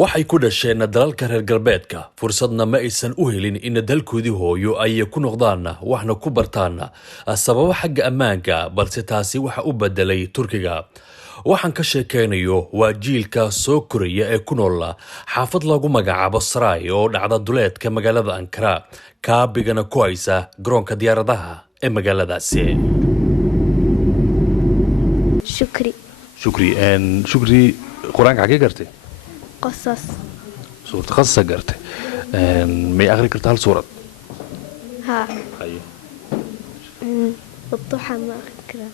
waxay ku dhasheen dalalka reer galbeedka fursadna ma aysan u helin in dalkoodii hooyo ay ku noqdaan waxna ku bartaan sababo xagga ammaanka balse taasi waxa u bedelay Turkiga waxaan ka sheekeynayo waa jiilka soo koraya ee ku nool xaafad lagu magacaabo Saray oo dhacda duleedka magaalada Ankara kaabigana ku haysa garoonka diyaaradaha ee magaaladaasi. شكري قرآنك حكي قرتي قصص سورة قصة قرتي ما أغري كرت هالسورة ها هاي الضحى ما أذكره.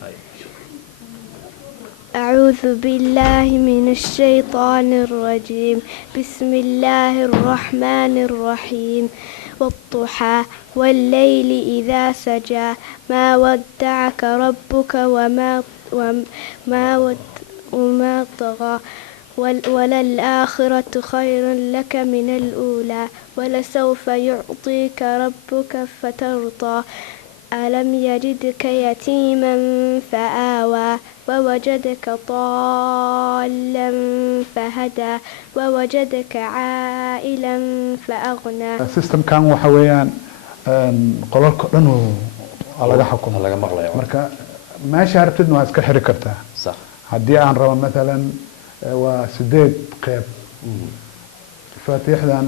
أعوذ بالله من الشيطان الرجيم بسم الله الرحمن الرحيم والضحى والليل إذا سجى ما ودعك ربك وما طغى وللآخرة خير لك من الأولى ولسوف يعطيك ربك فترضى ألم يجدك يتيما فآوى ووجدك ضالا فهدى ووجدك عائلا فأغنى. السيستم كان وحويان قلالك لأنه على حكم مركا ما شعرت إنه هسكحر كرتها صح هدي عن روا مثلا وسديد قيب فاتيحدان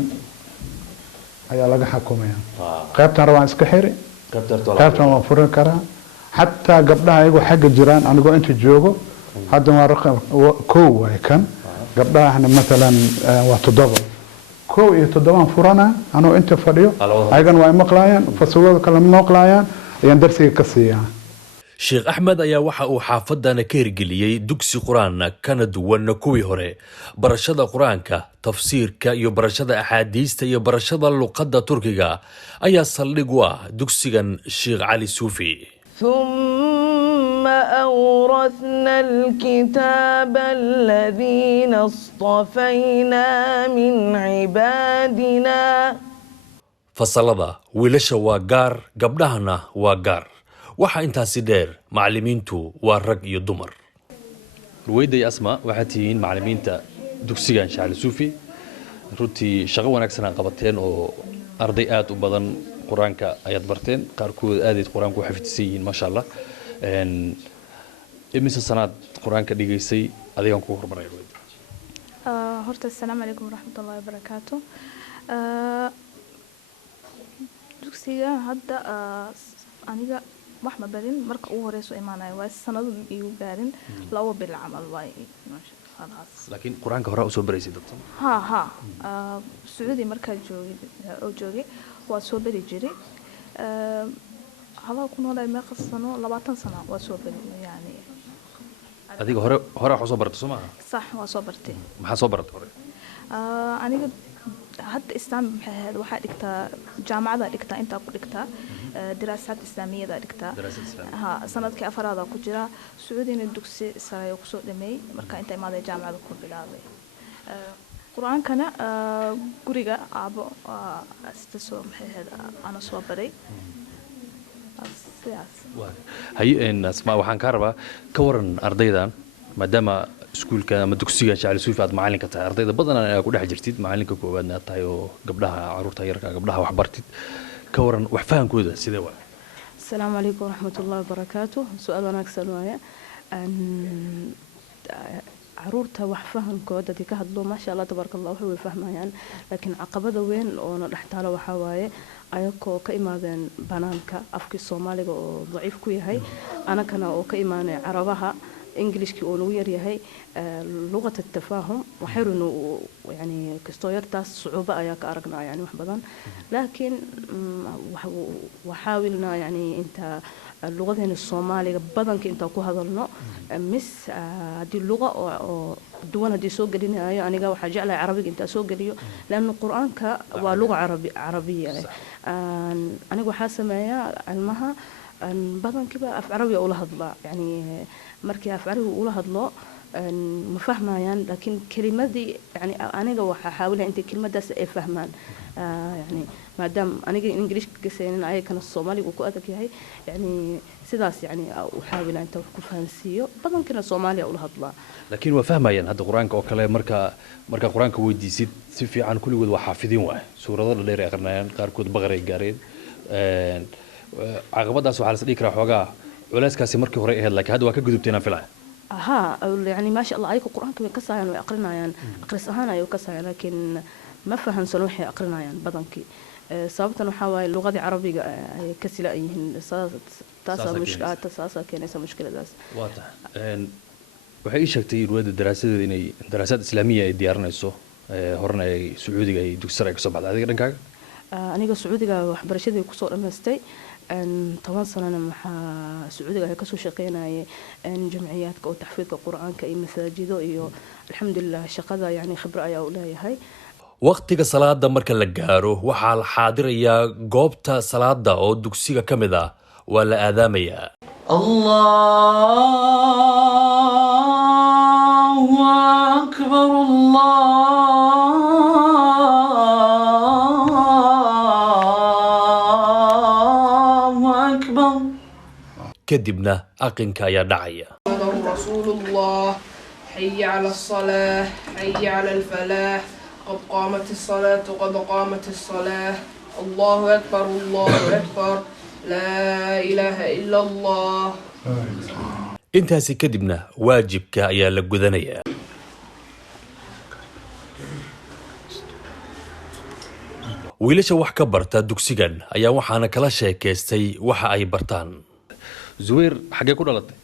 هيا لقى حكوميا قيبتان روا اسكحري قيبتان وفرن كرا حتى قبلها يقول حق الجيران أنا أقول أنت جوجو هذا ما رقم كو كان قبلها احنا مثلا وتضبط كو يتضبط فرنا أنا وأنت فريو أيضا واي مقلايان فسووا كلام مقلايان يندرسي كسيا. Sheekh Ahmed ayaa waxa uu xaafadana ka hirgeliyay dugsi quraan kana duwan kuwii hore barashada quraanka tafsiirka iyo barashada axaadiista iyo barashada luqadda Turkiga ayaa saldhig u ah dugsigan Sheikh Ali Sufi. ثم أورثنا الكتاب الذين اصطفينا من عبادنا fasalada wiilasha waa gaar gabdhahana waa gaar waxa intaasi dheer macallimiintu waa rag iyo dumar. رويدة يا أسماء وحتيين معلمين تا دكسيان شعل سوفي روتي شغل ونكسنا قبضتين أو أرضيات وبدن قرآنك آيات برتين قاركو آديت قرآنكو حفظتيين ما شاء الله إن إمس السنة قرآنك ديجيسي أديهم كوهر برا رويدة. هرت السلام عليكم ورحمة الله وبركاته. دكسيان هذا أنا wax ma barin marka uu horeeso imaanayo waa sanad iyo gaarin laba bil amal way khalaas laakiin quraanka hore u soo bareysay dadka Saudi marka joogay waa soo bari jiray hala ku noolay ma qasano 20 sano waa soo bari yani adiga hore wax soo bartay Soomaa sax waa soo bartay maxaa soo bartay hore aniga hadda istaan waxa dhigtaa jaamacada dhigtaa inta ku dhigtaa دراسات إسلامية ذلك ها سنة كأفراد كجرا سعودين الدكسي سراي وكسو دمي مركا أنت ماذا جامعة كل بلادي قرآن كان قريقة عبو استسوم هذا أنا صوبري هاي إن اسمع وحن كهربا كورن أرضيدا مادام سكول كان مدكسية شعل سويفات معلن كتاع أرضيدا بدنا كل حاجة جديد معلن كوبادنا تايو قبلها عرور تايرك قبلها وحبرتيد كورن وحفان كودا سيدا waa. السلام عليكم ورحمة الله وبركاته. سؤال wanaagsan waaye caruurta wax fahankooda dadka ka hadlo ma sha Allah tabaaraka Allah way fahmayaan laakiin caqabada weyn oo na dhaxtaalo waxa waaye ayagoo ka imaadeen banaanka afkii Soomaaliga oo daciif ku yahay anakana oo ka imaanay Carabaha إنجليش كي أولو يريهاي لغة التفاهم وحيرنو يعني كستوير تاس صعوبة أياك أرقنا يعني وحبضان لكن وحاولنا يعني أنت اللغة هنا الصومالية بدن كي أنت أكو هذا النوع مس هذه اللغة أو دون هذه سوق لنا يعني جا وحاجة على عربي أنت سوق ليه لأنه القرآن كلغة عربية أنا وحاسة معي علمها بدن كبا أف عربي أولها ضلا يعني markii af carabi uu la hadlo ma fahmayaan laakiin kelimadii yani aniga waxaa xaawilaya intay kelimadaas ay fahmaan yani maadaama aniga ingiriishka gasaynin ayagana soomaaliga uu ku adag yahay yani sidaas yani u xaawilaa inta wax ku fahansiiyo badankana soomaaliya ula hadlaa laakiin waa fahmayaan hadda qur-aanka oo kale markaa qur-aanka weydiisid si fiican kulligood waa xaafidiin waay suurado dheer ay aqrinayaan qaarkood baqaray gaareen caqabadaas waxaa las dhihi karaa xoogaa culayskaasi markii hore ahayd laakiin hadda waa ka gudubtay inaan filaya ها يعني ما شاء الله أيكو قرآن كم كسائن وأقرنا يعني أقرس أهانا أيو كسائن لكن ما فهم سنوحي أقرنا يعني بدنكي صابتنا نحاول اللغة العربية كسلا أيهن تاسا مشكلة تاسا كنيسة مشكلة داس واضح waxay ii sheegtay ruwaada daraasada inay daraasad islaamiya ay diyaarinayso horena ay sacuudiga ay dugsi sare ka soo baxday adiga dhankaaga aniga sacuudiga waxbarashadii ku soo dhamaystay toban sanana maxaa sacuudiga ay kasoo shaqeynayay jamciyaadka oo taxfiidka qur-aanka iyo masaajido iyo alxamdulilah shaqada yani khibro ayaa u leeyahay waqtiga salaada marka la gaaro waxaa la xaadirayaa goobta salaada oo dugsiga ka mid ah waa la aadaamayaa allahu akbar kadibna aqinka ayaa dhacaya رسول الله حي على الصلاة حي على الفلاح قد قامت الصلاة قد قامت الصلاة الله أكبر الله أكبر لا إله إلا الله intaasi kadibna waajibka ayaa la gudanayaa wiilasha wax ka barta dugsigan ayaa waxaana kala sheekaystay waxa ay bartaan zuweyr xaggee ku dhalatay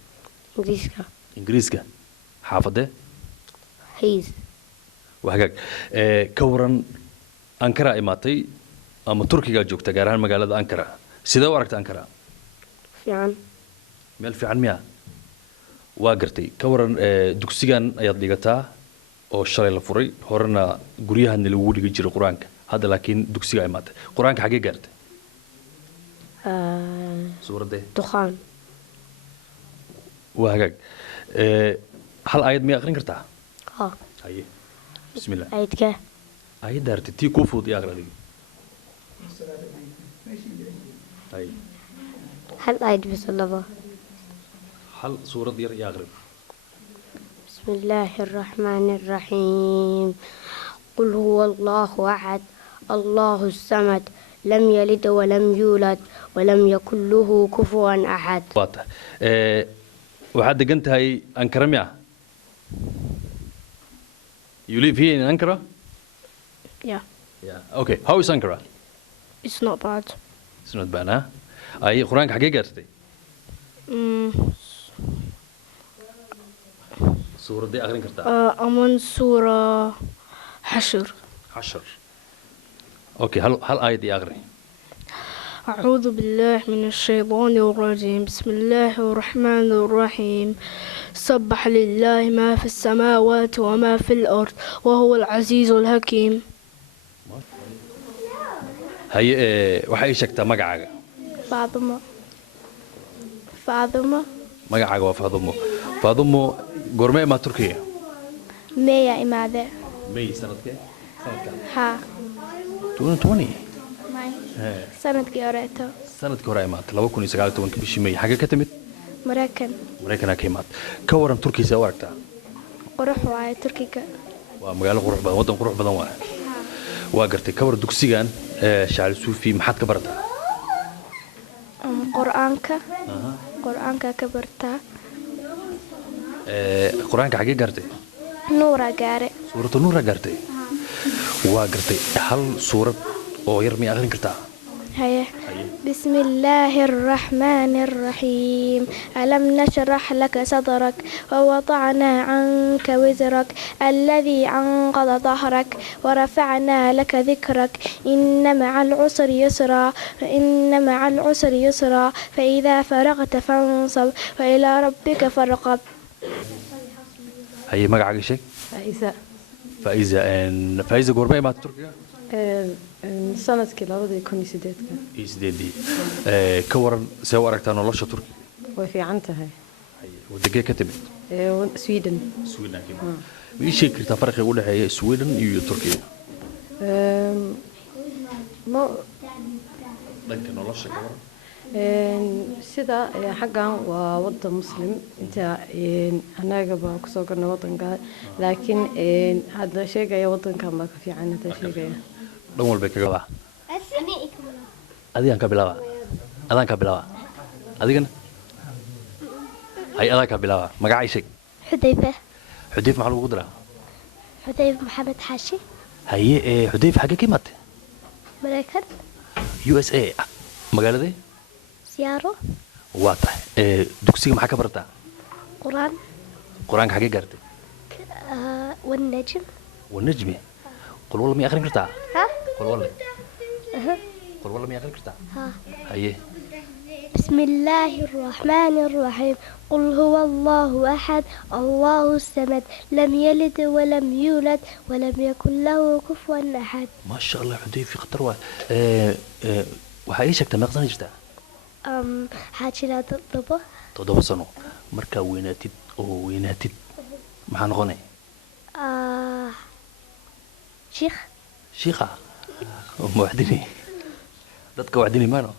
ingiriiska xaafadee حيز waa hagaag ka waran ankara imaatay ama turkiga joogta gaar ahaan magaalada ankara sidee u aragta ankara فعن meel fiican miya waa gartay ka waran dugsigan ayaad dhigataa oo shalay la furay horena guryahan lagu dhigi jiray qur-aanka hadda laakiin dugsiga imaatay qur-aanka xaggee gaartay suuradee دخان waa hagaag hal aayad miyaa aqrin kartaa ها haye bismillah عيدك aayadda artay tii kuu fudud iyo aqri adiga haye هل عيد بسلبة hal suurad yar iyo aqri بسم الله الرحمن الرحيم قل هو الله أحد الله الصمد لم يلد ولم يولد ولم يكن له كفوا أحد waa tahay waxaad degan tahay ankara miya you live here in ankara Yeah, yeah okay how is ankara it's not bad. it's not bad huh ay quraanka xagee gaartay suuradii aqrin kartaa I'm on Surah Hashr. 10 okay hal aayad iyo aqri أعوذ بالله من الشيطان الرجيم بسم الله الرحمن الرحيم سبح لله ما في السماوات وما في الأرض وهو العزيز الحكيم haye waxay sheegtaa magacaaga فاطمة magacaaga waa faadumo goorma imaa turkiga ميا إمادة may sanadkee ها 2020 سنة كيوريتا sanadkii hore imaatay 2019 bishii may xagee ka timid مركن maraykanaa ka imaatay ka waran turkiisa u aragtaa قروح واي تركيكا waa magaalo qurux badan waddan qurux badan waa waa gartay ka war dugsigan shaal suufi maxaad ka barataa قرآنك كبرتا quraanka xagee gaartay نورا قارئ suuratu nuura gaartay waa gartay hal suurad oo yar mi aqrin kartaa هيا بسم الله الرحمن الرحيم ألم نشرح لك صدرك ووضعنا عنك وزرك الذي أنقض ظهرك ورفعنا لك ذكرك إن مع العسر يسرا إن مع العسر يسرا فإذا فرغت فانصب وإلى ربك فارغب haye magacaaga sheeg faiza goorma imaatay turkiga sanadkii 2018 iyo sideedii ka waran see u aragtaa nolosha turkiga way fiican tahay wadagee ka timid Sweden. sweden ma ii sheegi kartaa farqiga u dhexeeya sweden iyo turkiga Ma dhanka nolosha ka waran sida xaggan waa wadan muslim inta anagaba kusoo galnay wadanka laakiin hadda sheegaya wadankan baa ka fiican hadda sheegaya dhan walba kaga baa adigan ka bilaaba adaan ka bilaaba adigana hay adaan ka bilaaba magacay sheeg حذيفة xudayf maxaa lagu diraa حذيفة محمد حاشي haye xudayf xagee ka imaatay مراكز USA magaaladee سيارة waa tahay dugsiga maxaa ka barataa قرآن qur-aanka xagee gaartay والنجم wanajmi qul walla miyaa akhrin kartaa ها qul walle qul walla miyaa akhrin kartaa ها haye بسم الله الرحمن الرحيم قل هو الله أحد الله الصمد لم يلد ولم يولد ولم يكن له كفوا أحد maasha allah xudayfi khatar waay waxaa ii sheegtaa meeqsana jirtaa حاجة لا تطلبه 7 sano markaa weynaatid oo weynaatid maxaa noqonay شيخ shiikha ma wacdini dadka wacdini maano